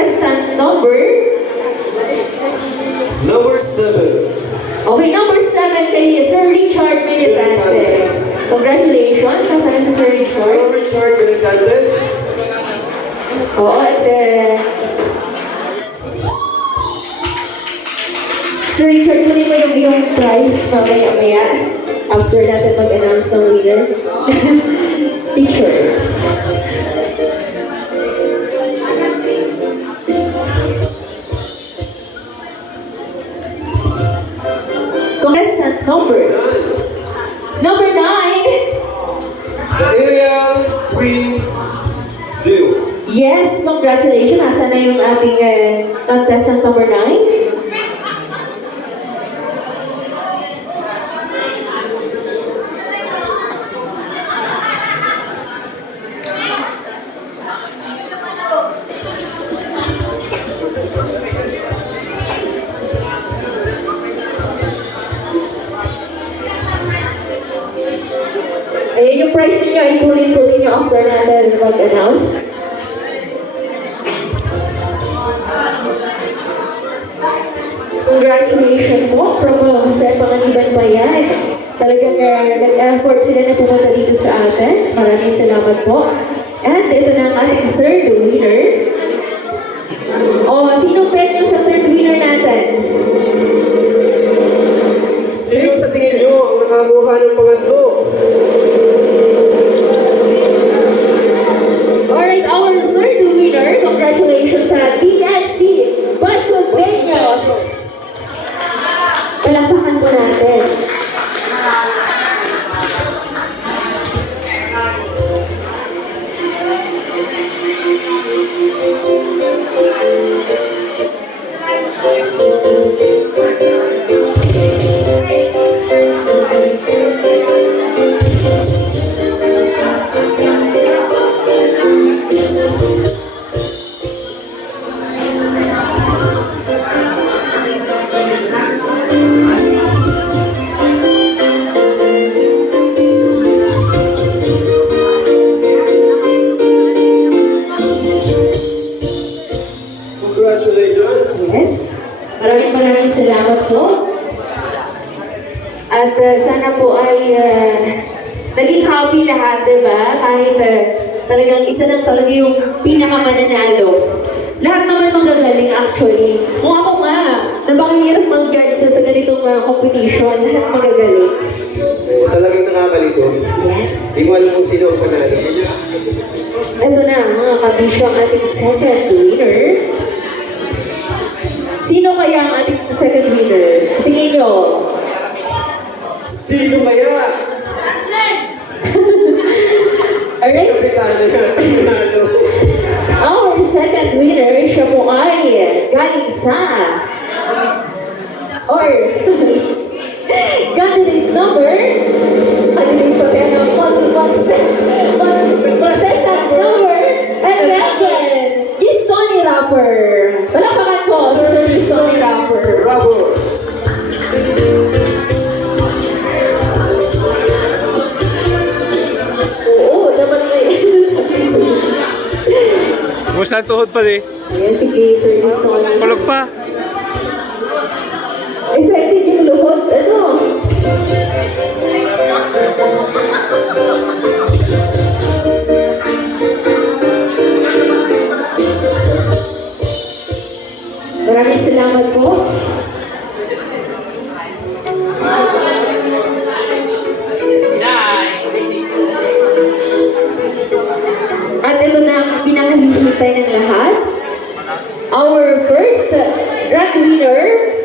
contestant number? Number 7. Okay, number 7 kay Sir Richard Militante. Congratulations. Nasaan na si Sir Richard? Sir Richard Militante. Oo, at Sir Richard, kunin mo yung iyong prize mamaya-maya after natin mag-announce ng winner. Picture. Contestant number 9. The Ariel Queen Blue. Yes, congratulations. Asa na yung ating contestant number 9? Ayan yung prize ninyo, ipunin nyo after natin mag-announce. Congratulations po from Jose Panganiban pa yan. Talagang nag-effort sila na pumunta dito sa atin. Maraming salamat po. And ito na ang ating third winner. Sino pet nyo sa third winner natin? Sino sa tingin nyo ang nakakuha ng pangatlo? Alright, our third winner, congratulations sa DNC Basuteños. Palakpakan po natin. Congratulations. Yes. Maraming salamat po. At sana po ay naging happy lahat, diba? Kahit talagang isa lang talaga yung pinakamananalo. Lahat naman magagaling actually. Kung ako nga, napakahirap mag-judge sa ganitong competition. Lahat magagaling. Talagang nakakalito. Yes. Di mo alam kung sino ang panalo. Ito na mga kabisyo ang ating second winner. Sino kaya ang ating second winner? Tingin nyo. Sino kaya? Alright? Kapitano yan. Panalo. Our second winner, siya po ay galing sa candidate number contestant number 11, Gistoni Rapper. Palakpakan po sa Sir Gistoni Rapper. Bravo. Oo, dapat na Musta ang tuhod pa di? Ayan, sige, Sir Gistoni. Kulog pa. Effective yung luhod, ano? Maraming salamat po. At ito na ang pinakahihintay ng lahat. Our first grand winner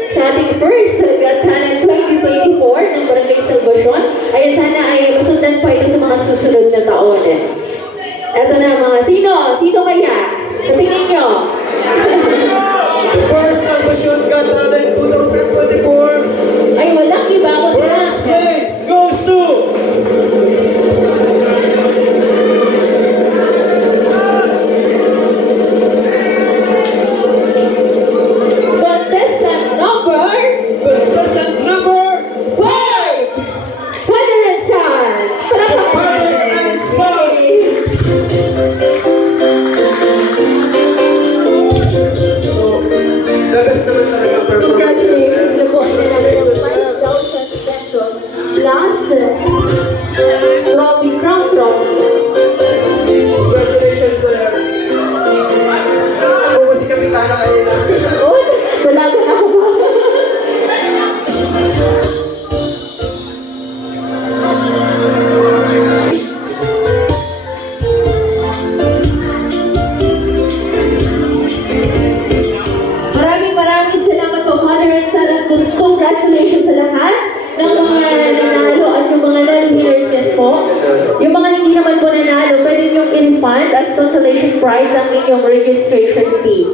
sa ating first Grand Talent 2024 ng Barangay Salvacion. Ay sana ay masundan pa ito sa mga susunod na taon. Ito na mga sino kaya? Sa tingin nyo? The first Salvacion Got Talent 2024. Ay walang iba kundi First place goes to contestant number 5! Father and Son! Father and Son. congratulations sa lahat ng mga nanalo at yung mga non-winners din po. Yung mga hindi naman po nanalo, pwede niyong i-refund as consolation prize ang inyong registration fee.